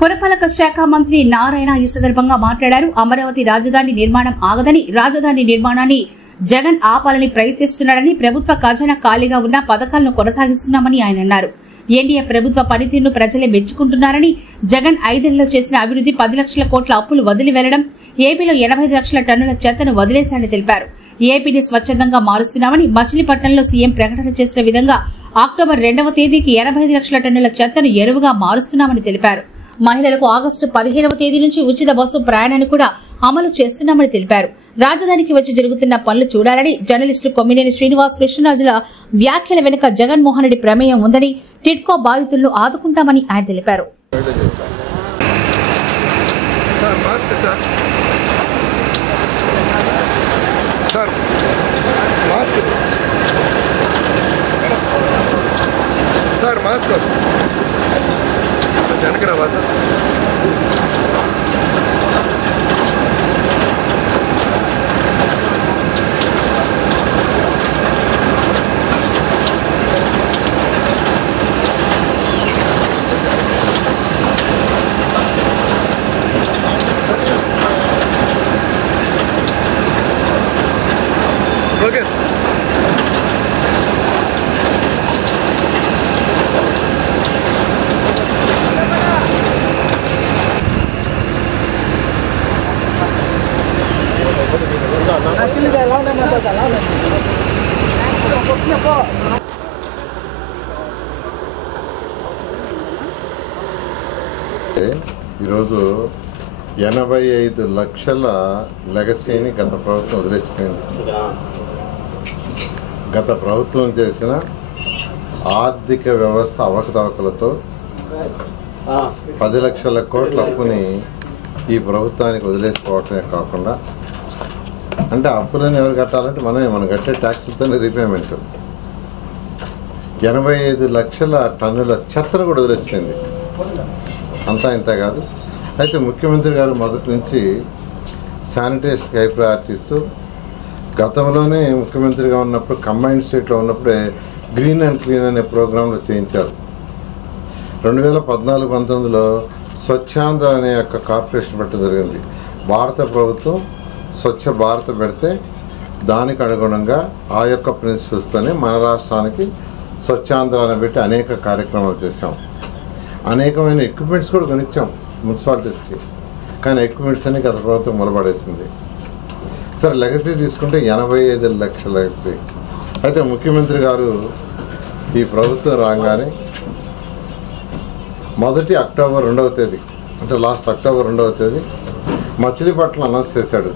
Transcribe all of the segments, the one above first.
పురపాలక శాఖ మంత్రి నారాయణ ఈ సందర్భంగా మాట్లాడారు. అమరావతి రాజధాని నిర్మాణం ఆగదని, రాజధాని నిర్మాణాన్ని జగన్ ఆపాలని ప్రయత్నిస్తున్నాడని, ప్రభుత్వ ఖజానా ఖాళీగా ఉన్న పథకాలను కొనసాగిస్తున్నామని ఆయన అన్నారు. ఎన్డీఏ ప్రభుత్వ పనితీరును ప్రజలే మెచ్చుకుంటున్నారని, జగన్ 5 ఏళ్లలో చేసిన అభివృద్ధి 10 లక్షల కోట్ల అప్పులు వదిలి వెళ్లడం, ఏపీలో 85 లక్షల టన్నుల చెత్తను వదిలేశారని తెలిపారు. ఏపీని స్వచ్ఛందంగా మారుస్తున్నామని, మచిలీపట్నంలో సీఎం ప్రకటన చేసిన విధంగా అక్టోబర్ 2వ తేదీకి 85 లక్షల టన్నుల చెత్తను ఎరువుగా మారుస్తున్నామని తెలిపారు. మహిళలకు ఆగస్టు 15వ తేదీ నుంచి ఉచిత బస్సు ప్రయాణాన్ని కూడా అమలు చేస్తున్నామని తెలిపారు. రాజధానికి వచ్చి జరుగుతున్న పనులు చూడాలని, జర్నలిస్టు కొమ్మినేని శ్రీనివాస్ కృష్ణరాజుల వ్యాఖ్యల వెనుక జగన్మోహన్ రెడ్డి ప్రమేయం ఉందని, టిడ్కో బాధితులను ఆదుకుంటామని ఆయన తెలిపారు. ఈరోజు 85 లక్షల లెగసీని గత ప్రభుత్వం వదిలేసిపోయింది. గత ప్రభుత్వం చేసిన ఆర్థిక వ్యవస్థ అవకతవకలతో 10 లక్షల కోట్ల అప్పుని ఈ ప్రభుత్వానికి వదిలేసిపోవటమే కాకుండా, అంటే అప్పులని ఎవరు కట్టాలంటే మనం కట్టే ట్యాక్సులతోనే రీపేమెంట్. 85 లక్షల టన్నుల చెత్తను కూడా వదిలేసిపోయింది. అంతా ఇంత కాదు. అయితే ముఖ్యమంత్రి గారు మొదటి నుంచి శానిటైజ్కి హై ప్రయారిటీ ఇస్తూ, గతంలోనే ముఖ్యమంత్రిగా ఉన్నప్పుడు కంబైన్డ్ స్టేట్లో ఉన్నప్పుడే గ్రీన్ అండ్ క్లీన్ అనే ప్రోగ్రాంలో చేయించారు. 2014-19లో స్వచ్ఛాంధ్ర అనే యొక్క కార్పొరేషన్ పెట్టడం జరిగింది. భారత ప్రభుత్వం స్వచ్ఛ భారత్ పెడితే దానికి అనుగుణంగా ఆ యొక్క ప్రిన్సిపల్స్తోనే మన రాష్ట్రానికి స్వచ్ఛాంధ్ర అని పెట్టి అనేక కార్యక్రమాలు చేసాం. అనేకమైన ఎక్విప్మెంట్స్ కూడా కొనిచ్చాం మున్సిపాలిటీస్కి. కానీ ఎక్విప్మెంట్స్ అని గత ప్రభుత్వం మొలబడేసింది. సరే, లెగసీ తీసుకుంటే 85 లక్షల లెగసీ. అయితే ముఖ్యమంత్రి గారు ఈ ప్రభుత్వం రాగానే మొదటి అక్టోబర్ 2వ తేదీ, అంటే లాస్ట్ అక్టోబర్ 2వ తేదీ మచిలీపట్నం అనౌన్స్ చేశాడు.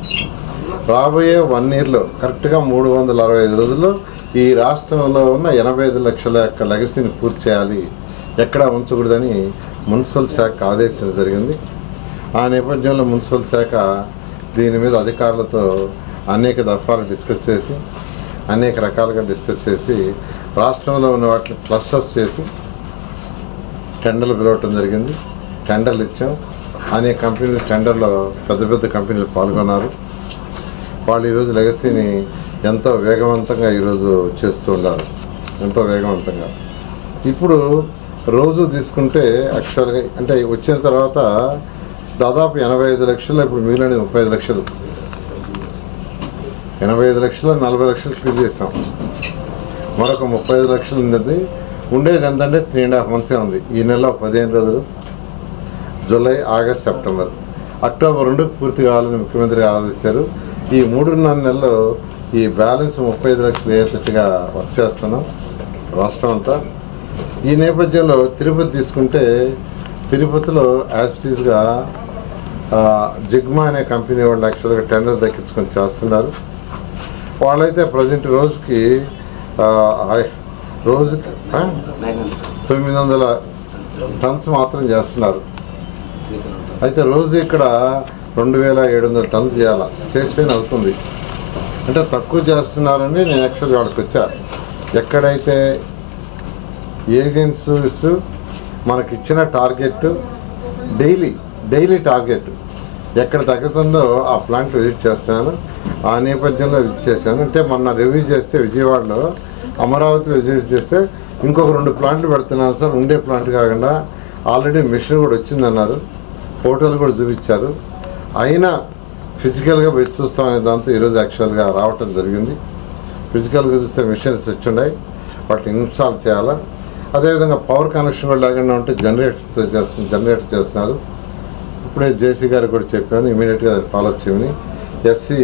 రాబోయే 1 ఇయర్లో కరెక్ట్గా 365 రోజుల్లో ఈ రాష్ట్రంలో ఉన్న 85 లక్షల యొక్క లెగసీని పూర్తి చేయాలి, ఎక్కడా ఉంచకూడదని మున్సిపల్ శాఖ ఆదేశించడం జరిగింది. ఆ నేపథ్యంలో మున్సిపల్ శాఖ దీని మీద అధికారులతో అనేక దఫాలు డిస్కస్ చేసి, అనేక రకాలుగా డిస్కస్ చేసి, రాష్ట్రంలో ఉన్న వాటిని క్లస్టర్స్ చేసి టెండర్లు పిలవటం జరిగింది. టెండర్లు ఇచ్చాం. అనేక కంపెనీలు టెండర్లో పెద్ద పెద్ద కంపెనీలు పాల్గొన్నారు. వాళ్ళు ఈరోజు లెగసీని ఎంతో వేగవంతంగా ఈరోజు చేస్తూ ఉన్నారు, ఎంతో వేగవంతంగా. ఇప్పుడు రోజు తీసుకుంటే యాక్చువల్గా అంటే వచ్చిన తర్వాత దాదాపు 85 లక్షలు, ఇప్పుడు మిగిలిన 35 లక్షలు. 85 లక్షలు 40 లక్షలు క్లియర్ చేసాం. మరొక 35 లక్షలు ఉన్నది. ఉండేది ఎంతంటే 3.5 months ఉంది. ఈ నెలలో 15 రోజులు, జూలై, ఆగస్ట్, సెప్టెంబర్, అక్టోబర్ 2 పూర్తి కావాలని ముఖ్యమంత్రి ఆదేశించారు. ఈ 3.5 నెలల్లో ఈ బ్యాలెన్స్ 35 లక్షలు అయ్యేటట్టుగా వర్క్ చేస్తున్నాం రాష్ట్రం అంతా. ఈ నేపథ్యంలో తిరుపతి తీసుకుంటే, తిరుపతిలో యాజిటీస్గా జిగ్మా అనే కంపెనీ వాళ్ళు యాక్చువల్గా టెండర్ దక్కించుకొని చేస్తున్నారు. వాళ్ళైతే ప్రజెంట్ రోజుకి 900 టన్స్ మాత్రం చేస్తున్నారు. అయితే రోజు ఇక్కడ 2700 టన్నులు చేయాలా, చేస్తేనే అవుతుంది. అంటే తక్కువ చేస్తున్నారని నేను యాక్చువల్గా వాళ్ళకి వచ్చా. ఎక్కడైతే ఏజెన్సీస్ మనకి ఇచ్చిన టార్గెట్ డైలీ టార్గెట్ ఎక్కడ తగ్గుతుందో ఆ ప్లాంట్ విజిట్ చేస్తాను. ఆ నేపథ్యంలో విజిట్ చేశాను. అంటే మొన్న రివ్యూ చేస్తే విజయవాడలో, అమరావతిలో విజిట్ చేస్తే ఇంకొక 2 ప్లాంట్లు పెడుతున్నాను సార్, ఉండే ప్లాంట్ కాకుండా ఆల్రెడీ మిషన్ కూడా వచ్చిందన్నారు, ఫోటోలు కూడా చూపించారు. అయినా ఫిజికల్గా పోయి చూస్తామనే దాంతో ఈరోజు యాక్చువల్గా రావటం జరిగింది. ఫిజికల్గా చూస్తే మిషన్స్ వచ్చి ఉన్నాయి, వాటిని ఇన్స్టాల్ చేయాలా. అదేవిధంగా పవర్ కనెక్షన్ కూడా లేకుండా ఉంటే జనరేటర్ చేస్తున్నారు. ఇప్పుడే జేసీ గారు కూడా చెప్పాను, ఇమీడియట్గా అది ఫాలోఅప్ చేయమని. ఎస్సీ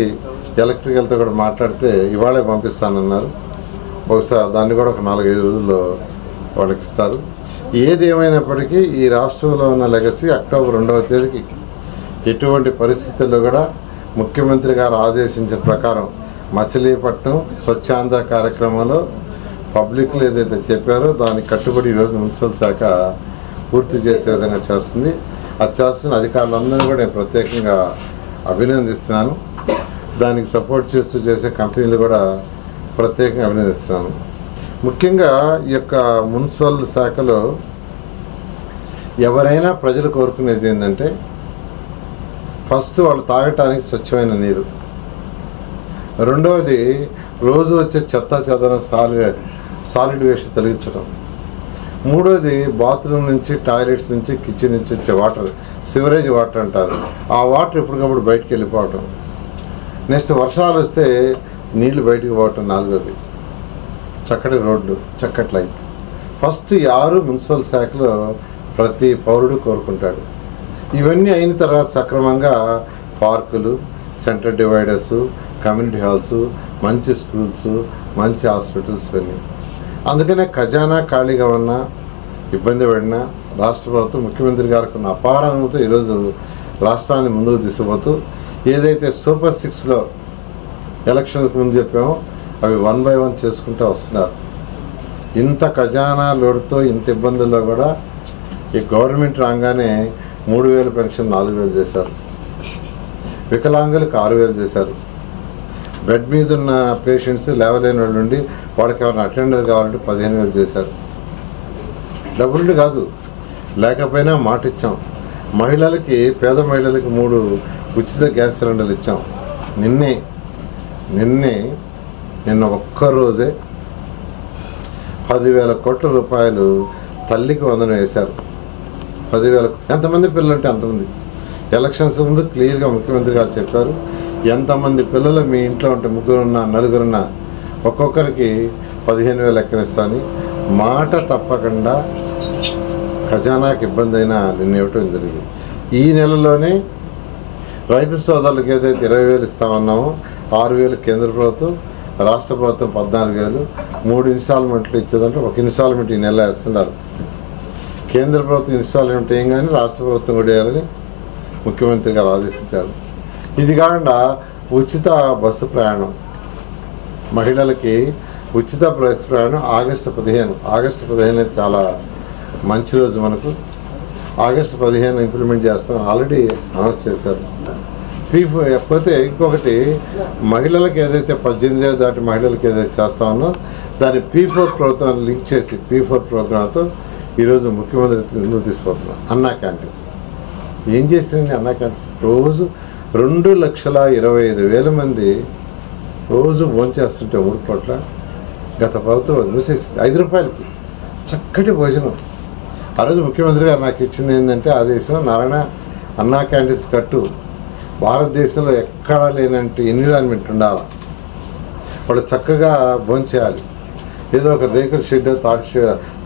ఎలక్ట్రికల్తో కూడా మాట్లాడితే ఇవాళే పంపిస్తానన్నారు. బహుశా దాన్ని కూడా ఒక 4-5 రోజుల్లో వాళ్ళకి ఇస్తారు. ఏది ఏమైనప్పటికీ ఈ రాష్ట్రంలో ఉన్న లెగసీ అక్టోబర్ 2వ తేదీకి ఎటువంటి పరిస్థితుల్లో కూడా ముఖ్యమంత్రి గారు ఆదేశించిన ప్రకారం మచిలీపట్నం స్వచ్ఛాంధ్ర కార్యక్రమంలో పబ్లిక్లో ఏదైతే చెప్పారో దానికి కట్టుబడి ఈరోజు మున్సిపల్ శాఖ పూర్తి చేసే విధంగా చేస్తుంది. అది చేస్తున్న అధికారులందరూ కూడా నేను ప్రత్యేకంగా అభినందిస్తున్నాను. దానికి సపోర్ట్ చేస్తూ చేసే కంపెనీలు కూడా ప్రత్యేకంగా అభినందిస్తున్నాను. ముఖ్యంగా ఈ యొక్క మున్సిపల్ శాఖలో ఎవరైనా ప్రజలు కోరుకునేది ఏంటంటే ఫస్ట్ వాళ్ళు తాగటానికి స్వచ్ఛమైన నీరు, రెండవది రోజు వచ్చే చెత్త చెదరం సాలిడ్ వేస్ట్ తొలగించడం, మూడోది బాత్రూమ్ నుంచి టాయిలెట్స్ నుంచి కిచెన్ నుంచి వచ్చే వాటర్ సివరేజ్ వాటర్ అంటారు, ఆ వాటర్ ఎప్పటికప్పుడు బయటికి వెళ్ళిపోవటం. నెక్స్ట్ వర్షాలు వస్తే నీళ్లు బయటికి పోవటం. నాలుగోది చక్కటి రోడ్లు, చక్కటి లైట్. ఫస్ట్ 6 మున్సిపల్ శాఖలో ప్రతి పౌరుడు కోరుకుంటాడు. ఇవన్నీ అయిన తర్వాత సక్రమంగా పార్కులు, సెంటర్ డివైడర్సు, కమ్యూనిటీ హాల్స్, మంచి స్కూల్స్, మంచి హాస్పిటల్స్ ఇవన్నీ. అందుకనే ఖజానా ఖాళీగా ఉన్నా ఇబ్బంది పడినా రాష్ట్ర ప్రభుత్వం ముఖ్యమంత్రి గారికి ఉన్న అపారంతో ఈరోజు రాష్ట్రాన్ని ముందుకు తీసుకుపోతూ ఏదైతే సూపర్ 6లో ఎలక్షన్కి ముందు చెప్పామో అవి 1 by 1 చేసుకుంటూ వస్తున్నారు. ఇంత ఖజానా లోటుతో ఇంత ఇబ్బందుల్లో కూడా ఈ గవర్నమెంట్ రాగానే 3,000 పెన్షన్ 4,000 చేశారు, వికలాంగులకు 6,000 చేశారు, బెడ్ మీద ఉన్న పేషెంట్స్ లేవలేని వాళ్ళు ఉండి వాళ్ళకి ఏమైనా అటెండర్ కావాలంటే 15,000 చేశారు. డబ్బులు కాదు, లేకపోయినా మాట ఇచ్చాం. మహిళలకి, పేద మహిళలకి 3 ఉచిత గ్యాస్ సిలిండర్లు ఇచ్చాం. నిన్న ఒక్కరోజే 10,000 కోట్ల రూపాయలు తల్లికి వందనం వేశారు. 10,000 ఎంతమంది పిల్లలు అంటే అంతమంది. ఎలక్షన్స్ ముందు క్లియర్గా ముఖ్యమంత్రి గారు చెప్పారు, ఎంతమంది పిల్లలు మీ ఇంట్లో ఉంటే 3 4 ఒక్కొక్కరికి 15,000 ఎక్కనిస్తాను. మాట తప్పకుండా ఖజానాకి ఇబ్బంది అయినా నిన్న ఇవ్వటం జరిగింది. ఈ నెలలోనే రైతు సోదరులకు ఏదైతే 20,000 ఇస్తామన్నామో 6,000 కేంద్ర ప్రభుత్వం, రాష్ట్ర ప్రభుత్వం 14,000, 3 ఇన్స్టాల్మెంట్లు ఇచ్చేదంటే 1 ఇన్స్టాల్మెంట్ ఈ నెల వేస్తున్నారు. కేంద్ర ప్రభుత్వం ఇన్స్టాల్మెంట్ ఏం కానీ రాష్ట్ర ప్రభుత్వం కూడా వేయాలని ముఖ్యమంత్రి గారు ఆదేశించారు. ఇది కాకుండా ఉచిత బస్సు ప్రయాణం, మహిళలకి ఉచిత బస్సు ప్రయాణం ఆగస్టు 15 చాలా మంచి రోజు మనకు. ఆగస్టు 15 ఇంప్లిమెంట్ చేస్తాం, ఆల్రెడీ అనౌన్స్ చేశారు. పోతే ఇంకొకటి మహిళలకు ఏదైతే 18 ఏళ్ళు దాటి మహిళలకు ఏదైతే చేస్తామో దాన్ని P4 ప్రభుత్వం లింక్ చేసి P4 ప్రోగ్రాంతో ఈరోజు ముఖ్యమంత్రి ముందుకు తీసుకుపోతున్నాం. అన్నా క్యాంటీన్స్ ఏం చేసిందండి? అన్నా క్యాంటీన్స్ రోజు 2,25,000 మంది రోజు భోంచేస్తుంటే 3 పూట్ల. గత ప్రభుత్వం మూసేసి 5 రూపాయలకి చక్కటి భోజనం. ఆ రోజు ముఖ్యమంత్రి గారు నాకు ఇచ్చింది ఏంటంటే ఆదేశం, నారాయణ అన్నా క్యాంటీన్స్ కట్టు, భారతదేశంలో ఎక్కడా లేనంటే ఎన్విరాన్మెంట్ ఉండాలి, వాళ్ళు చక్కగా భోంచేయాలి. ఏదో ఒక రేకుల షెడ్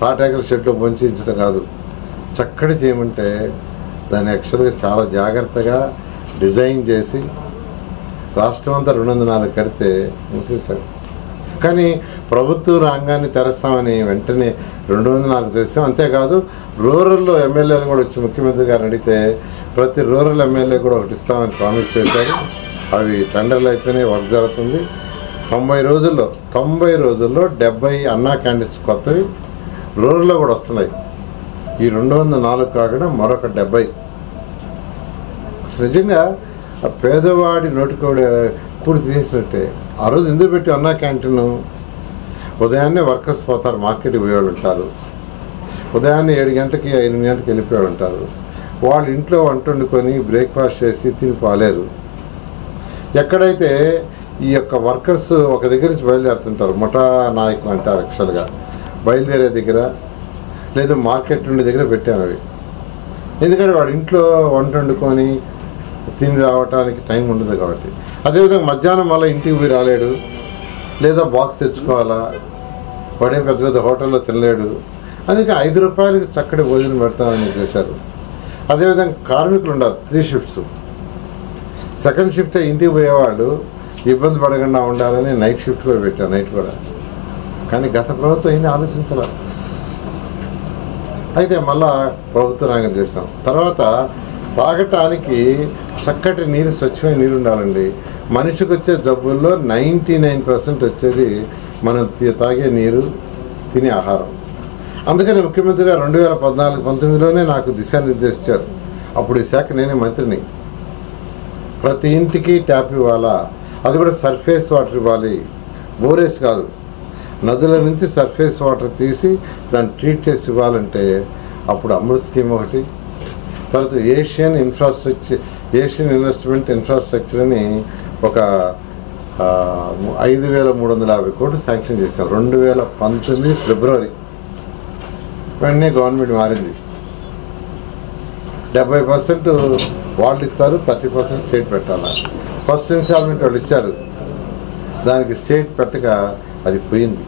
తాటాకుల షెడ్లో భోంచేయించడం కాదు, చక్కటి చేయమంటే దాన్ని యాక్చువల్గా చాలా జాగ్రత్తగా డిజైన్ చేసి రాష్ట్రం అంతా 204 కడితే మూసేశాడు. కానీ ప్రభుత్వ రంగాన్ని తెరస్తామని వెంటనే 204 తెస్తాం. అంతేకాదు రూరల్లో ఎమ్మెల్యేలు కూడా వచ్చి ముఖ్యమంత్రి గారిని అడిగితే ప్రతి రూరల్ ఎమ్మెల్యే కూడా ఒకటి ఇస్తామని ప్రామిస్ చేశారు. అవి టెండర్లు అయిపోయినాయి, వర్క్ జరుగుతుంది. 90 రోజుల్లో 70 అన్నా క్యాంటీన్స్ కొత్తవి రూరల్లో కూడా వస్తున్నాయి. ఈ 204 కాకుండా మరొక 70. అసలు నిజంగా ఆ పేదవాడి నోటికోడి కూడి తీసినట్టే. ఆ రోజు ఎందుకు పెట్టి అన్నా క్యాంటీన్, ఉదయాన్నే వర్కర్స్ పోతారు, మార్కెట్కి పోయేవాళ్ళు ఉంటారు, ఉదయాన్నే 7 గంటలకి 8 గంటలకి వెళ్ళిపోయేవాళ్ళు ఉంటారు. వాళ్ళు ఇంట్లో వంట వండుకొని బ్రేక్ఫాస్ట్ చేసి తిని పోలేరు. ఎక్కడైతే ఈ యొక్క వర్కర్స్ ఒక దగ్గర నుంచి బయలుదేరుతుంటారు, ముఠా నాయకులు అంటారు యాక్చువల్గా, బయలుదేరే దగ్గర లేదా మార్కెట్ నుండి దగ్గర పెట్టాము. అవి ఎందుకంటే వాడు ఇంట్లో వంట వండుకొని తిని రావడానికి టైం ఉండదు కాబట్టి. అదేవిధంగా మధ్యాహ్నం మళ్ళీ ఇంటికి పోయి రాలేడు, లేదా బాక్స్ తెచ్చుకోవాలా, వాడే పెద్ద పెద్ద హోటల్లో తినలేడు. అందుకే 5 రూపాయలకి చక్కటి భోజనం పెడతామని చేశారు. అదేవిధంగా కార్మికులు ఉన్నారు 3 షిఫ్ట్స్. సెకండ్ షిఫ్ట్ ఇంటికి పోయేవాళ్ళు ఇబ్బంది పడకుండా ఉండాలని నైట్ షిఫ్ట్ కూడా పెట్టారు, నైట్ కూడా. కానీ గత ప్రభుత్వం ఏమీ ఆలోచించాల. అయితే మళ్ళా ప్రభుత్వ రంగం చేసాం. తర్వాత తాగటానికి చక్కటి నీరు, స్వచ్ఛమైన నీరు ఉండాలండి. మనిషికి వచ్చే జబ్బుల్లో 99% వచ్చేది మనం తాగే నీరు, తినే ఆహారం. అందుకని ముఖ్యమంత్రిగా 2014-19లోనే నాకు దిశానిర్దేశించారు. అప్పుడు ఈ శాఖ నేనే మంత్రిని. ప్రతి ఇంటికి ట్యాప్ ఇవ్వాలా, అది కూడా సర్ఫేస్ వాటర్ ఇవ్వాలి, బోరేస్ కాదు. నదుల నుంచి సర్ఫేస్ వాటర్ తీసి దాన్ని ట్రీట్ చేసి ఇవ్వాలంటే అప్పుడు అమృత్ స్కీమ్ ఒకటి, తర్వాత ఏషియన్ ఇన్వెస్ట్మెంట్ ఇన్ఫ్రాస్ట్రక్చర్ అని ఒక 5,350 కోట్లు శాంక్షన్ చేశాం 2019 ఫిబ్రవరి. వెంటనే గవర్నమెంట్ మారింది. 70% వాళ్ళు ఇస్తారు, 30% స్టేట్ పెట్టాలి. ఫస్ట్ ఇన్స్టాల్మెంట్ వాళ్ళు ఇచ్చారు, దానికి స్టేట్ పెట్టక అది పోయింది.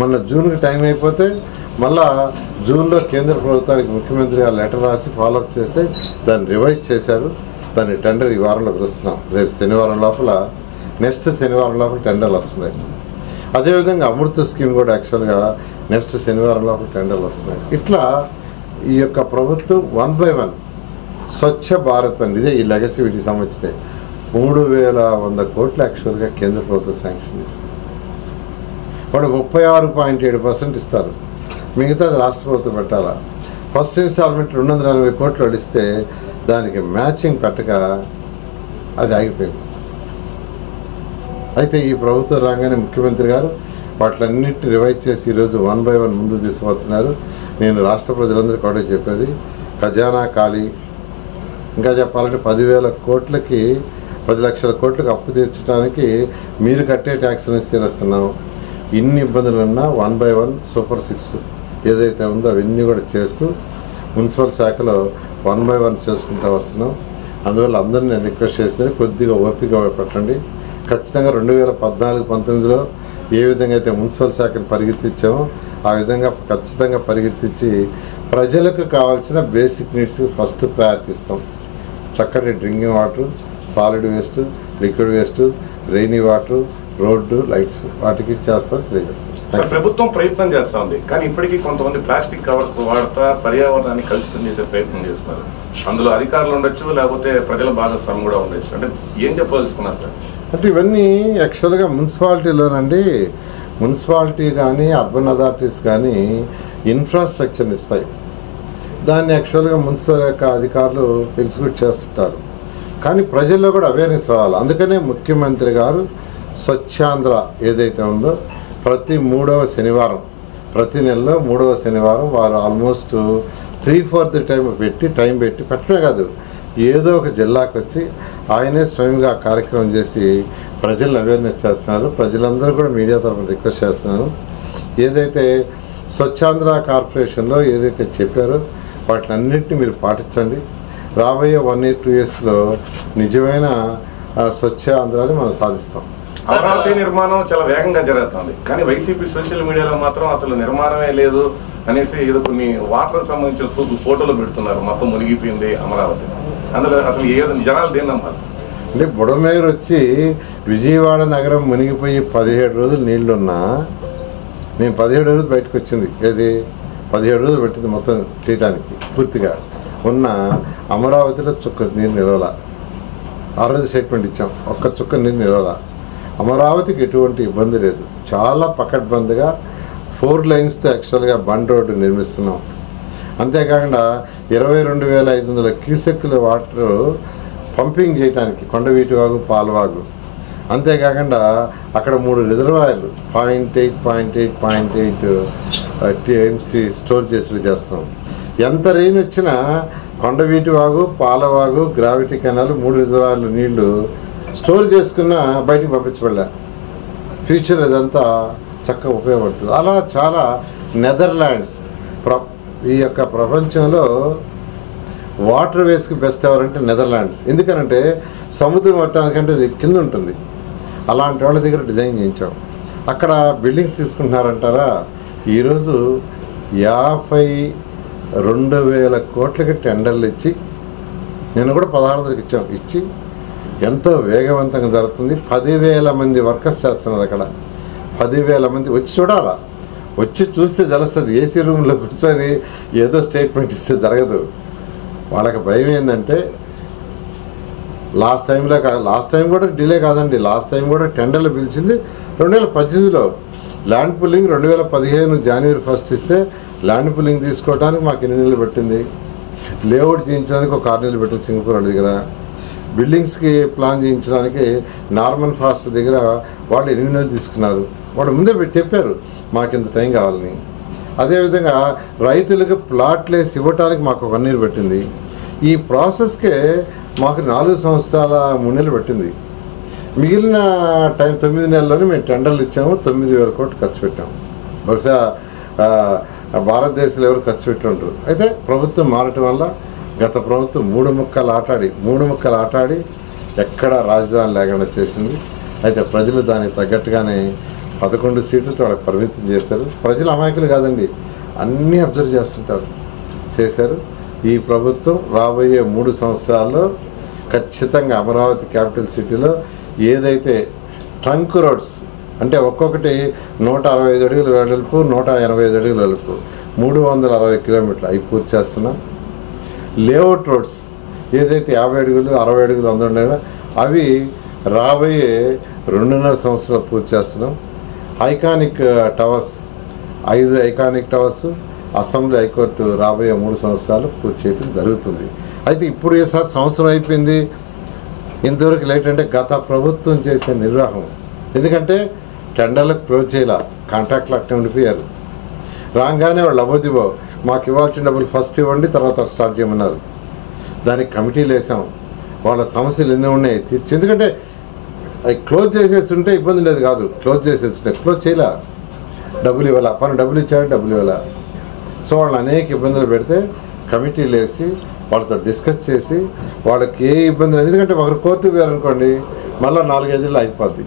మొన్న జూన్కి టైం అయిపోతే మళ్ళా జూన్లో కేంద్ర ప్రభుత్వానికి ముఖ్యమంత్రి గారు లెటర్ రాసి ఫాలోఅప్ చేస్తే దాన్ని రివైజ్ చేశారు. దాన్ని టెండర్ ఈ వారంలో పిలుస్తున్నాం. రేపు శనివారం లోపల, నెక్స్ట్ శనివారం లోపల టెండర్లు వస్తున్నాయి. అదేవిధంగా అమృత స్కీమ్ కూడా యాక్చువల్గా నెక్స్ట్ శనివారం లోపల టెండర్లు వస్తున్నాయి. ఇట్లా ఈ యొక్క ప్రభుత్వం 1 by 1 స్వచ్ఛ భారత్ అండి. ఇదే ఈ లెగసీ వీటికి సంబంధించితే 3,100 కోట్లు యాక్చువల్గా కేంద్ర ప్రభుత్వం శాంక్షన్ చేస్తుంది. వాడు 36.7% ఇస్తారు, మిగతాది రాష్ట్ర ప్రభుత్వం పెట్టాలా. ఫస్ట్ ఇన్స్టాల్మెంట్ 240 కోట్లు అడిస్తే దానికి మ్యాచింగ్ పెట్టక అది ఆగిపోయింది. అయితే ఈ ప్రభుత్వం రాగానే ముఖ్యమంత్రి గారు వాటిలన్నింటినీ రివైజ్ చేసి ఈరోజు 1 by 1 ముందు తీసుకుపోతున్నారు. నేను రాష్ట్ర ప్రజలందరికీ ఒకటే చెప్పేది, ఖజానా ఖాళీ. ఇంకా చెప్పాలంటే 10,000 కోట్లకి 10 లక్షల కోట్లకు అప్పు తీర్చడానికి మీరు కట్టే ట్యాక్స్ నుంచి తీరుస్తున్నాం. ఇన్ని ఇబ్బందులున్నా 1 by 1 సూపర్ 6 ఏదైతే ఉందో అవన్నీ కూడా చేస్తూ మున్సిపల్ శాఖలో 1 by 1 చేసుకుంటూ వస్తున్నాం. అందువల్ల అందరినీ నేను రిక్వెస్ట్ చేస్తే కొద్దిగా ఓపిక పెట్టండి. ఖచ్చితంగా 2014-19లో ఏ విధంగా అయితే మున్సిపల్ శాఖను పరిగెత్తించామో ఆ విధంగా ఖచ్చితంగా పరిగెత్తించి ప్రజలకు కావాల్సిన బేసిక్ నీడ్స్కి ఫస్ట్ ప్రయారిటీ ఇస్తాం. చక్కటి drinking water, solid waste, liquid waste, rainy water, road, lights వాటికి ఇచ్చేస్తాం, తెలియజేస్తాం. ప్రభుత్వం ప్రయత్నం చేస్తూ ఉంది, కానీ ఇప్పటికీ కొంతమంది ప్లాస్టిక్ కవర్స్ వాడతా పర్యావరణాన్ని కలుషితం చేసే ప్రయత్నం చేస్తున్నారు. అందులో అధికారులు ఉండొచ్చు, లేకపోతే ప్రజల భాగస్వామ్యం కూడా ఉండొచ్చు. అంటే ఏం చెప్పదలుచుకున్నారు సార్? అంటే ఇవన్నీ యాక్చువల్గా మున్సిపాలిటీలోనండి, మున్సిపాలిటీ కానీ అర్బన్ అథారిటీస్ కానీ ఇన్ఫ్రాస్ట్రక్చర్ని ఇస్తాయి. దాన్ని యాక్చువల్గా మున్సిపల్ యొక్క అధికారులు ఎగ్జిక్యూట్ చేస్తుంటారు. కానీ ప్రజల్లో కూడా అవేర్నెస్ రావాలి. అందుకనే ముఖ్యమంత్రి గారు స్వచ్ఛాంధ్ర ఏదైతే ఉందో ప్రతి 3వ శనివారం, ప్రతి నెలలో 3వ శనివారం వారు ఆల్మోస్ట్ 3/4 టైం పెట్టి పెట్టడమే కాదు, ఏదో ఒక జిల్లాకు వచ్చి ఆయనే స్వయంగా కార్యక్రమం చేసి ప్రజలను అవేర్నెస్ చేస్తున్నారు. ప్రజలందరూ కూడా మీడియా తరఫున రిక్వెస్ట్ చేస్తున్నాను, ఏదైతే స్వచ్ఛాంధ్ర కార్పొరేషన్లో ఏదైతే చెప్పారో వాటినన్నింటినీ మీరు పాటించండి. రాబోయే 1 year 2 yearsలో నిజమైన స్వచ్ఛ ఆంధ్రాని మనం సాధిస్తాం. అమరావతి నిర్మాణం చాలా వేగంగా జరుగుతుంది, కానీ వైసీపీ సోషల్ మీడియాలో మాత్రం అసలు నిర్మాణమే లేదు అనేసి ఏదో కొన్ని వాటర్ సంబంధించిన ఫోటోలు పెడుతున్నారు. మొత్తం మునిగిపోయింది అమరావతి. అందులో అసలు జనాలు దేని నమ్మాలి? అంటే బుడమేరు వచ్చి విజయవాడ నగరం మునిగిపోయి 17 రోజులు నీళ్లున్నా నేను 17 రోజులు బయటకు వచ్చింది. ఏది 17 రోజులు పెట్టింది మొత్తం చేయడానికి పూర్తిగా ఉన్న అమరావతిలో చుక్క నీరు నిలవల. ఆ రోజు స్టేట్మెంట్ ఇచ్చాం, ఒక్క చుక్క నీరు నిలవల. అమరావతికి ఎటువంటి ఇబ్బంది లేదు. చాలా పకడ్బందీగా 4 lanesతో యాక్చువల్గా బండ్ రోడ్డు నిర్మిస్తున్నాం. అంతేకాకుండా 22,500 క్యూసెక్కుల వాటర్ పంపింగ్ చేయడానికి కొండవీటి వాగు, పాలవాగు. అంతేకాకుండా అక్కడ 3 రిజర్వాయర్లు 0.8 TMC స్టోర్ చేస్తాం. ఎంత రెయిన్ వచ్చినా కొండవీటి వాగు, పాలవాగు, గ్రావిటీ కెనాల్ 3 రిజర్వాయర్లు నీళ్లు స్టోర్ చేసుకున్న బయటికి పంపించబడలే. ఫ్యూచర్ ఇదంతా చక్కగా ఉపయోగపడుతుంది. అలా చాలా నెదర్లాండ్స్ ఈ యొక్క ప్రపంచంలో వాటర్ వేస్కి బెస్ట్ ఎవరంటే నెదర్లాండ్స్. ఎందుకనంటే సముద్ర మట్టానికంటే ఇది కింద ఉంటుంది. అలాంటి వాళ్ళ దగ్గర డిజైన్ చేయించాం. అక్కడ బిల్డింగ్స్ తీసుకుంటున్నారంటారా, ఈరోజు 52,000 కోట్లకి టెండర్లు ఇచ్చి, నేను కూడా 1600కి ఇచ్చి ఎంతో వేగవంతంగా జరుగుతుంది. 10,000 మంది వర్కర్స్ చేస్తున్నారు అక్కడ. 10,000 మంది వచ్చి చూడాలా, వచ్చి చూస్తే తెలుస్తుంది. ఏసీ రూమ్లో కూర్చొని ఏదో స్టేట్మెంట్ ఇస్తే జరగదు. వాళ్ళకి భయం ఏంటంటే లాస్ట్ టైం కూడా డిలే కాదండి. లాస్ట్ టైం కూడా టెండర్లు పిలిచింది 2018లో. ల్యాండ్ పుల్లింగ్ 2015 జనవరి 1 ఇస్తే ల్యాండ్ పుల్లింగ్ తీసుకోవడానికి మాకు 8 నెలలు పెట్టింది. లేఅవుట్ చేయించడానికి ఒక 6 నెలలు పెట్టింది సింగపూర్ వాళ్ళ దగ్గర. బిల్డింగ్స్కి ప్లాన్ చేయించడానికి నార్మన్ ఫాస్ట్ దగ్గర వాళ్ళు 8 నెలలు తీసుకున్నారు. వాళ్ళు ముందే చెప్పారు మాకు ఇంత టైం కావాలని. అదేవిధంగా రైతులకు ప్లాట్లు వేసి ఇవ్వటానికి మాకు 1 ఇయర్ పెట్టింది. ఈ ప్రాసెస్కే మాకు 4 సంవత్సరాల 3 నెలలు పెట్టింది. మిగిలిన టైం 9 నెలల్లోనే మేము టెండర్లు ఇచ్చాము. 9,000 కోట్లు ఖర్చు పెట్టాము. బహుశా భారతదేశంలో ఎవరు ఖర్చు పెట్టి ఉంటారు. అయితే ప్రభుత్వం మారటం వల్ల గత ప్రభుత్వం 3 ముక్కలు ఆటాడి ఎక్కడ రాజధాని లేకుండా చేసింది. అయితే ప్రజలు దానికి తగ్గట్టుగానే 11 సీట్లతో వాళ్ళకి పరిమితం చేశారు. ప్రజలు అమాయకులు కాదండి, అన్నీ అబ్జర్వ్ చేశారు. ఈ ప్రభుత్వం రాబోయే 3 సంవత్సరాల్లో ఖచ్చితంగా అమరావతి క్యాపిటల్ సిటీలో ఏదైతే ట్రంక్ రోడ్స్ అంటే ఒక్కొక్కటి 165 అడుగులు వెడల్పు, 185 అడుగులు వెడల్పు, 360 కిలోమీటర్లు అవి పూర్తి చేస్తున్నాం. లేఅవుట్ రోడ్స్ ఏదైతే 50 అడుగులు, 60 అడుగులు, 100 ఉన్నాయో అవి రాబోయే 2.5 సంవత్సరాలు పూర్తి చేస్తున్నాం. Iconic towers 5 iconic towers assembly high court రాబోయే 3 సంవత్సరాలు పూర్తి చేయడం జరుగుతుంది. అయితే ఇప్పుడు ఈసారి సంవత్సరం అయిపోయింది, ఇంతవరకు లేట్ అంటే గత ప్రభుత్వం చేసే నిర్వాహం. ఎందుకంటే టెండర్లకు క్లోజ్ చేయాల, కాంట్రాక్ట్లు అట్టే ఉండిపోయారు. రాగానే వాళ్ళు అబోదిబో మాకు ఇవ్వాల్సిన డబ్బులు ఫస్ట్ ఇవ్వండి తర్వాత స్టార్ట్ చేయమన్నారు. దానికి కమిటీలు వేసాం. వాళ్ళ సమస్యలు ఎన్ని ఉన్నాయి తీర్చి, ఎందుకంటే అవి క్లోజ్ చేసేసి ఉంటే ఇబ్బంది లేదు కాదు, క్లోజ్ చేసేసి ఉంటే క్లోజ్ చేయలే, డబ్బులు ఇవ్వాల, పని డబ్బులు ఇచ్చాడు డబ్బులు ఇవ్వాల. సో వాళ్ళని అనేక ఇబ్బందులు పెడితే కమిటీలు వేసి వాళ్ళతో డిస్కస్ చేసి వాళ్ళకి ఏ ఇబ్బంది లేదు. ఎందుకంటే ఒకరు కోర్టు పోయారనుకోండి మళ్ళీ 4-5 నెలలు అయిపోద్ది.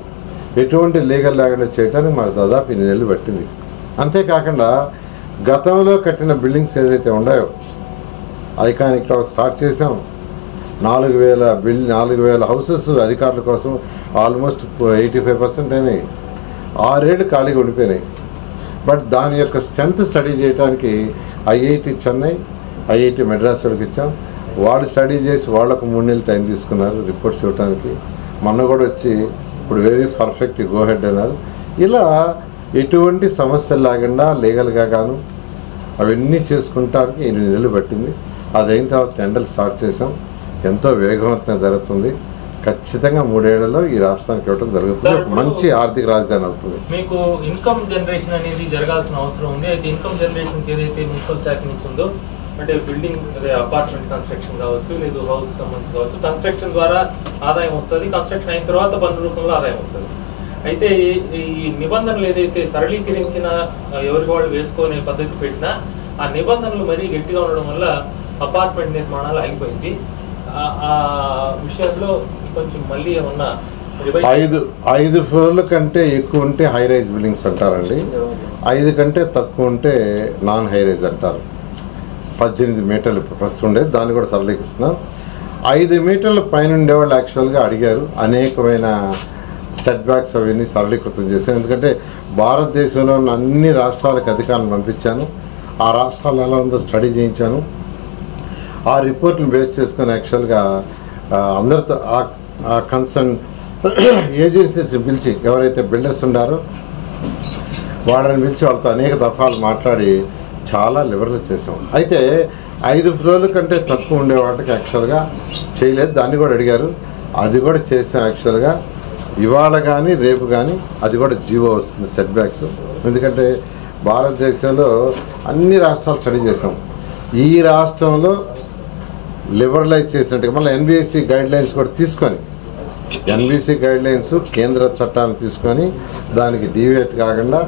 ఎటువంటి లీగల్ లేకుండా చేయడానికి మాకు దాదాపు 8 నెలలు పట్టింది. అంతేకాకుండా గతంలో కట్టిన బిల్డింగ్స్ ఏదైతే ఉన్నాయో ఐకానిక్ టవర్ స్టార్ట్ చేసాం. 4,000 హౌసెస్ అధికారుల కోసం ఆల్మోస్ట్ 85% అయినాయి. 6 ఏళ్ళు ఖాళీగా ఉండిపోయినాయి. బట్ దాని యొక్క స్ట్రెంత్ స్టడీ చేయడానికి ఐఐటి చెన్నై, ఐఐటి మెడ్రాస్ వాళ్ళకి ఇచ్చాం. వాళ్ళు స్టడీ చేసి వాళ్ళకు 3 నెలలు టైం తీసుకున్నారు రిపోర్ట్స్ ఇవ్వడానికి. మొన్న కూడా వచ్చి ఇప్పుడు వెరీ పర్ఫెక్ట్ గో హెడ్ అన్నారు. ఇలా ఎటువంటి సమస్యలు లేకుండా లీగల్గా గాను అవన్నీ చేసుకుంటానికి 8 నెలలు పట్టింది. అదైన తర్వాత టెండర్లు స్టార్ట్ చేసాం. ఎంతో వేగవంతంగా జరుగుతుంది. ఖచ్చితంగా 3 ఏళ్లలో ఈ రాష్ట్రానికి ఇవ్వడం జరుగుతుంది. ఒక మంచి ఆర్థిక రాజధాని అవుతుంది. మీకు ఇన్కమ్ జనరేషన్ అనేది జరగాల్సిన అవసరం ఉంది. అయితే ఇన్కమ్ జనరేషన్ ఏదైతే మున్సిపల్ శాఖ నుంచి ఉందో, అంటే బిల్డింగ్ అదే అపార్ట్మెంట్ కన్స్ట్రక్షన్ కావచ్చు, లేదు హౌస్ సంబంధించి కావచ్చు, కన్స్ట్రక్షన్ ద్వారా ఆదాయం వస్తుంది. కన్స్ట్రక్షన్ అయిన తర్వాత పన్ను రూపంలో ఆదాయం వస్తుంది. అయితే ఈ నిబంధనలు ఏదైతే సరళీకరించిన ఎవరికి వాళ్ళు వేసుకునే పద్ధతి పెట్టినా ఆ నిబంధనలు మరీ గట్టిగా ఉండడం వల్ల అపార్ట్మెంట్ నిర్మాణాలు ఆగిపోయింది. ఆ విషయంలో కొంచెం మళ్ళీ ఏమన్నా 5 ఫ్లోర్ల కంటే ఎక్కువ ఉంటే హై రైజ్ బిల్డింగ్స్ అంటారండి. 5 కంటే తక్కువ ఉంటే నాన్ హై రైజ్ అంటారు. 18 మీటర్లు ఇప్పుడు ప్రస్తుతం ఉండేది, దాన్ని కూడా సరళీకరిస్తున్నాం. 5 మీటర్ల పైన ఉండేవాళ్ళు యాక్చువల్గా అడిగారు. అనేకమైన సెట్ బ్యాక్స్ అవన్నీ సరళీకృతం చేశాను. ఎందుకంటే భారతదేశంలో ఉన్న అన్ని రాష్ట్రాలకు అధికారులను పంపించాను. ఆ రాష్ట్రాలు ఎలా ఉందో స్టడీ చేయించాను. ఆ రిపోర్ట్ని బేస్ చేసుకొని యాక్చువల్గా అందరితో ఆ కన్సర్న్ ఏజెన్సీస్ పిలిచి ఎవరైతే బిల్డర్స్ ఉండారో వాళ్ళని పిలిచి వాళ్ళతో అనేక దఫాలు మాట్లాడి చాలా లిబరల్ చేసాం. అయితే 5 ఫ్లోర్ల కంటే తక్కువ ఉండే వాటికి యాక్చువల్గా చేయలేదు, దాన్ని కూడా అడిగారు. అది కూడా చేసాం. యాక్చువల్గా ఇవాళ కానీ రేపు కానీ అది కూడా జీవో వస్తుంది సెట్ బ్యాక్స్. ఎందుకంటే భారతదేశంలో అన్ని రాష్ట్రాలు స్టడీ చేసాం. ఈ రాష్ట్రంలో లిబరలైజ్ చేసినట్టు మళ్ళీ ఎన్బిఎస్సి గైడ్లైన్స్ కూడా తీసుకొని, ఎన్బిసి గైడ్లైన్స్ కేంద్ర చట్టాన్ని తీసుకొని దానికి డీవియేట్ కాకుండా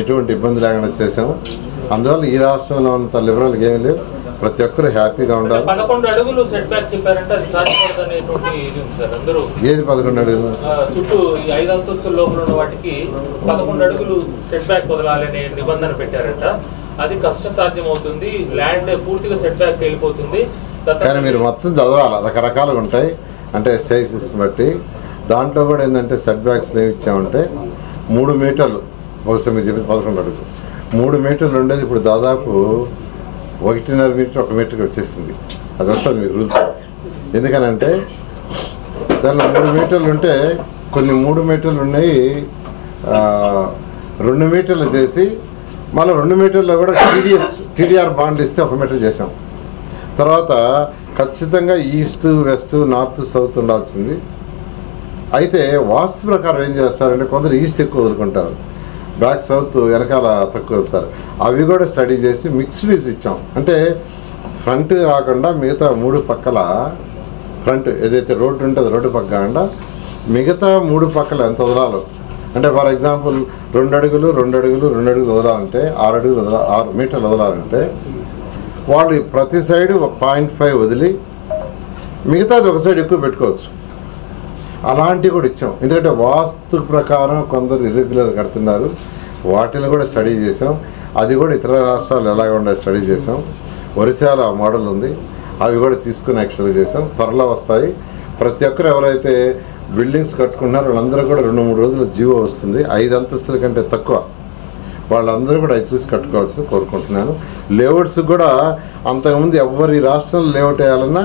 ఎటువంటి ఇబ్బంది లేకుండా చేసాము. అందువల్ల ఈ రాష్ట్రంలో ఉన్నంత లిబరల్గా ఏమీ లేవు. ప్రతి ఒక్కరు హ్యాపీగా ఉండాలి. 11 అడుగులు సెట్ బ్యాక్ చెప్పారంటే అది సాధ్యపడదనేటువంటి ఇది ఉంది సార్. అందరూ ఏది 11 అడుగులు చుట్టూ ఈ 5 అంతస్తుల లోపల ఉన్న వాటికి 11 అడుగులు సెట్ బ్యాక్ వదలాలనే నిబంధన పెట్టారంట. అది కష్ట సాధ్యం అవుతుంది, ల్యాండ్ పూర్తిగా సెట్ బ్యాక్ వెళ్ళిపోతుంది. కానీ మీరు మొత్తం చదవాలి, రకరకాలుగా ఉంటాయి అంటే సైజెస్ బట్టి. దాంట్లో కూడా ఏంటంటే సెట్ బ్యాక్స్ ఏమి ఇచ్చామంటే 3 మీటర్లు, బహుశా మీరు చెప్పి 11 అడుగులు 3 మీటర్లు ఉండేది ఇప్పుడు దాదాపు 1.5 మీటర్ 1 మీటర్కి వచ్చేసింది. అది వస్తుంది మీకు రూల్స్. ఎందుకనంటే దానిలో 3 మీటర్లు ఉంటే కొన్ని 3 మీటర్లు ఉన్నాయి 2 మీటర్లు చేసి మళ్ళీ 2 మీటర్లో కూడా టీడీఆర్ బాండ్ ఇస్తే 1 మీటర్ చేసాం. తర్వాత ఖచ్చితంగా ఈస్ట్ వెస్ట్ నార్త్ సౌత్ ఉండాల్సింది. అయితే వాస్తు ప్రకారం ఏం చేస్తారంటే కొందరు ఈస్ట్ ఎక్కువ వదులుకుంటారు, బ్యాక్ సౌత్ వెనకాల తక్కువ వదులుతారు. అవి కూడా స్టడీ చేసి మిక్స్డ్ యూజ్ ఇచ్చాం. అంటే ఫ్రంట్ కాకుండా మిగతా 3 పక్కల ఫ్రంట్ ఏదైతే రోడ్డు ఉంటుందో రోడ్డు పక్క కాకుండా మిగతా 3 పక్కల ఎంత వదలాలో, అంటే ఫర్ ఎగ్జాంపుల్ 2 అడుగులు 2 అడుగులు 2 అడుగులు వదలాలంటే 6 అడుగులు 6 మీటర్లు వదలాలంటే వాళ్ళు ప్రతి సైడ్ 0.5 వదిలి మిగతాది ఒక సైడ్ ఎక్కువ పెట్టుకోవచ్చు. అలాంటివి కూడా ఇచ్చాం. ఎందుకంటే వాస్తు ప్రకారం కొందరు ఇర్రెగ్యులర్ కడుతున్నారు, వాటిని కూడా స్టడీ చేసాం. అది కూడా ఇతర రాష్ట్రాలు ఎలాగ ఉండే స్టడీ చేసాం. ఒరిస్సాలో ఆ మోడల్ ఉంది, అవి కూడా తీసుకుని యాక్చువల్గా చేసాం. త్వరలో వస్తాయి. ప్రతి ఒక్కరు ఎవరైతే బిల్డింగ్స్ కట్టుకున్నారో వాళ్ళందరూ కూడా 2-3 రోజులు జీవో వస్తుంది. 5 అంతస్తుల కంటే తక్కువ వాళ్ళందరూ కూడా అవి చూసి కట్టుకోవాల్సింది కోరుకుంటున్నాను. లేఅవుట్స్ కూడా అంతకుముందు ఎవరి రాష్ట్రంలో లేఅవుట్ వేయాలన్నా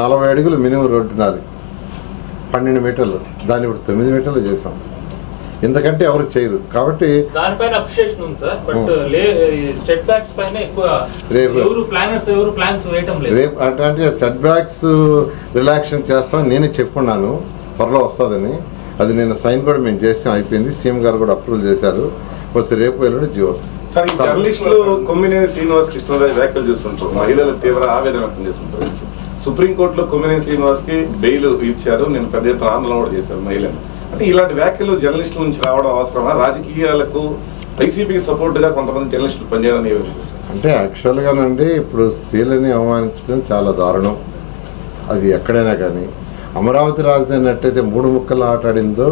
40 అడుగులు మినిమం రోడ్డు ఉండాలి, 12 మీటర్లు. దాన్ని ఇప్పుడు 9 మీటర్లు చేసాం. ఎందుకంటే ఎవరు చేయరు కాబట్టి దానిపైన అప్రిషియేషన్ ఉంది సార్. బట్ సెట్ బ్యాక్స్ పైన ఎక్కువ ఎవరు ప్లాన్స్ వేయటం లేదు. రేపు అంటే సెట్ బ్యాక్స్ రిలాక్సేషన్ చేస్తాం నేనే చెప్పుకున్నాను, త్వరలో వస్తుందని. అది నేను సైన్ కూడా మేము చేసాం, అయిపోయింది. సీఎం గారు కూడా అప్రూవల్ చేశారు. వచ్చి రేపు ఎల్లుండి జీవో వస్తుంది. సార్, ఈ జర్నలిస్టులు కొమ్మినేని శ్రీనివాస్ కృష్ణరాజు వ్యాఖ్యలు చేస్తుంటారు, మహిళలు తీవ్ర ఆవేదన వ్యక్తం చేస్తుంటారు. సుప్రీంకోర్టులో కొమ్మినేని శ్రీనివాస్ కి బెయిల్ ఇచ్చారు, నేను పెద్ద ఎత్తున ఆందోళన కూడా చేశాను మహిళలు. అంటే ఇలాంటి వ్యాఖ్యలు జర్నలిస్టుల నుంచి రావడం అవసరమా? రాజకీయాలకు వైసీపీకి సపోర్ట్ గా కొంతమంది జర్నలిస్టులు పనిచేయాలని అంటే యాక్చువల్గానండి ఇప్పుడు స్త్రీలని అవమానించడం చాలా దారుణం. అది ఎక్కడైనా కానీ అమరావతి రాజధాని ఎట్టయితే 3 ముక్కలు ఆటాడిందో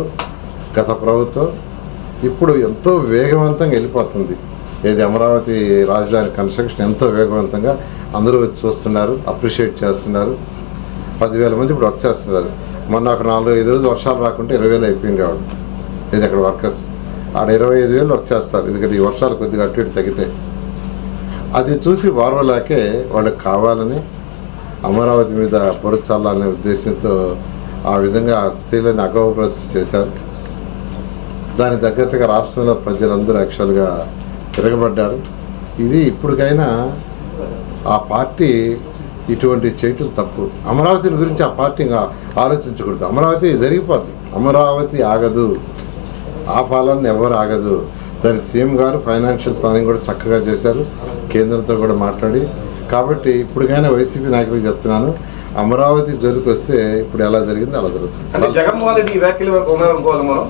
గత ప్రభుత్వం, ఇప్పుడు ఎంతో వేగవంతంగా వెళ్ళిపోతుంది. ఏది అమరావతి రాజధాని కన్స్ట్రక్షన్ ఎంతో వేగవంతంగా అందరూ వచ్చి చూస్తున్నారు, అప్రిషియేట్ చేస్తున్నారు. 10,000 మంది ఇప్పుడు వర్క్ చేస్తున్నారు. మొన్న ఒక 4-5 రోజులు వర్షాలు రాకుంటే 20,000 అయిపోయింది వాడు. ఇది అక్కడ వర్కర్స్ ఆడ 25,000 వర్క్ చేస్తారు. ఎందుకంటే ఈ వర్షాలు కొద్దిగా అటు ఇటు తగ్గితే అది చూసి వారవలాకే వాళ్ళకి కావాలని అమరావతి మీద పొరచాలనే ఉద్దేశంతో ఆ విధంగా స్త్రీలని అగౌరవపరుస్తూ చేశారు. దానికి తగ్గట్టుగా రాష్ట్రంలో ప్రజలందరూ యాక్చువల్గా తిరగబడ్డారు. ఇది ఇప్పటికైనా ఆ పార్టీ ఇటువంటి చేయటం తప్పు. అమరావతిని గురించి ఆ పార్టీ ఆలోచించకూడదు. అమరావతి జరిగిపోద్ది, అమరావతి ఆగదు, ఆ పాలన ఎవరు ఆగదు. దానికి సీఎం గారు ఫైనాన్షియల్ ప్లానింగ్ కూడా చక్కగా చేశారు, కేంద్రంతో కూడా మాట్లాడి. కాబట్టి ఇప్పటికైనా వైసీపీ నాయకులకు చెప్తున్నాను, అమరావతి జోలికి వస్తే ఇప్పుడు ఎలా జరిగింది అలా జరుగుతుంది. జగన్మోహన్ రెడ్డి ఈ వ్యాఖ్యలు వరకు ఉన్నారనుకోవాలి మనం.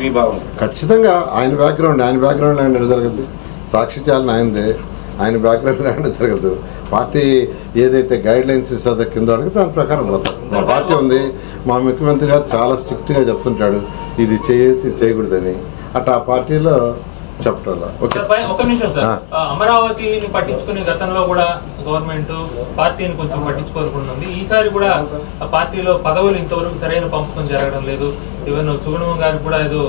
మీ భావం ఖచ్చితంగా ఆయన బ్యాక్గ్రౌండ్ ఆయన జరగదు. సాక్షి ఛానల్ ఆయనదే, ఆయన బ్యాక్గ్రౌండ్ ఆయన జరగదు. పార్టీ ఏదైతే గైడ్ లైన్స్ ఇస్తుందో కింద అడిగితే దాని ప్రకారం పోతారు. మా పార్టీ ఉంది, మా ముఖ్యమంత్రి గారు చాలా స్ట్రిక్ట్గా చెప్తుంటాడు ఇది చేయొచ్చు ఇది చేయకూడదని. అట్లా ఆ పార్టీలో చెప్పడం. ఒక నిమిషం సార్, అమరావతిని పట్టించుకునే గతంలో కూడా గవర్నమెంట్ పార్టీని కొంచెం పట్టించుకోరుకుంటుంది. ఈసారి కూడా ఆ పార్టీలో పదవులు ఇంతవరకు సరైన పంపకం జరగడం లేదు. ఈవెన్ సుగుణం గారికి కూడా ఏదో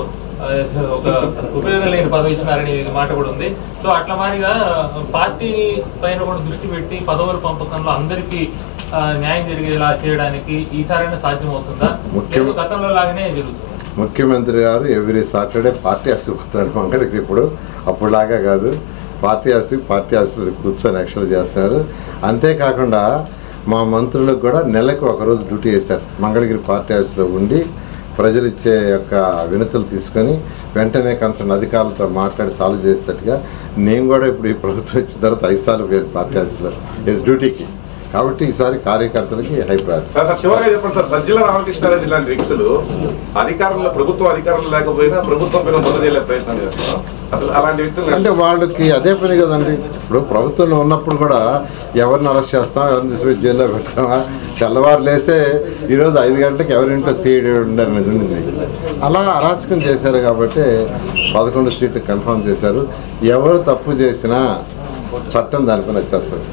ఒక ఉపయోగం లేని పదవి ఇచ్చినారని మాట కూడా ఉంది. సో అట్లా మాదిరిగా పార్టీ పైన కూడా దృష్టి పెట్టి పదవుల పంపకంలో అందరికీ న్యాయం జరిగేలా చేయడానికి ఈసారైనా సాధ్యం అవుతుందా? గతంలో లాగానే జరుగుతుంది. ముఖ్యమంత్రి గారు ఎవ్రీ సాటర్డే పార్టీ ఆఫీస్కి పోతున్నాడు మంగళగిరి. ఇప్పుడు అప్పుడులాగా కాదు, పార్టీ ఆఫీసులో కూర్చొని యాక్చువల్ చేస్తున్నారు. అంతేకాకుండా మా మంత్రులకు కూడా నెలకు ఒకరోజు డ్యూటీ చేశారు. మంగళగిరి పార్టీ ఆఫీస్లో ఉండి ప్రజలు ఇచ్చే యొక్క వినతులు తీసుకొని వెంటనే కన్సర్న్ అధికారులతో మాట్లాడి సాల్వ్ చేసేటట్టుగా నేను కూడా ఇప్పుడు ఈ ప్రభుత్వం ఇచ్చిన తర్వాత 5 సార్లు పోయాను పార్టీ ఆఫీస్లో డ్యూటీకి. కాబట్టి ఈసారి కార్యకర్తలకి హై ప్రయారిటీ. చివరిగా చెప్పండి సార్, సజ్జల రామకృష్ణారెడ్డి లాంటి వ్యక్తులు అధికారంలో ప్రభుత్వం అధికారంలో లేకపోయినా ప్రభుత్వం పైన మొదలు చేయలే ప్రయత్నం చేస్తున్నారు. అసలు అలాంటి వ్యక్తులు అంటే వాళ్ళకి అదే పని కదండి. ఇప్పుడు ప్రభుత్వంలో ఉన్నప్పుడు కూడా ఎవరిని అరెస్ట్ చేస్తాం, ఎవరిని తీసుకుని జైల్లో పెడతామా, తెల్లవారు లేస్తే ఈరోజు 5 గంటలకు ఎవరింట్లో సీట్ ఉండారనేది ఉండింది. అలా అరాచకం చేశారు కాబట్టి 11 సీట్లు కన్ఫర్మ్ చేశారు. ఎవరు తప్పు చేసినా చట్టం దానిపైన వచ్చేస్తుంది.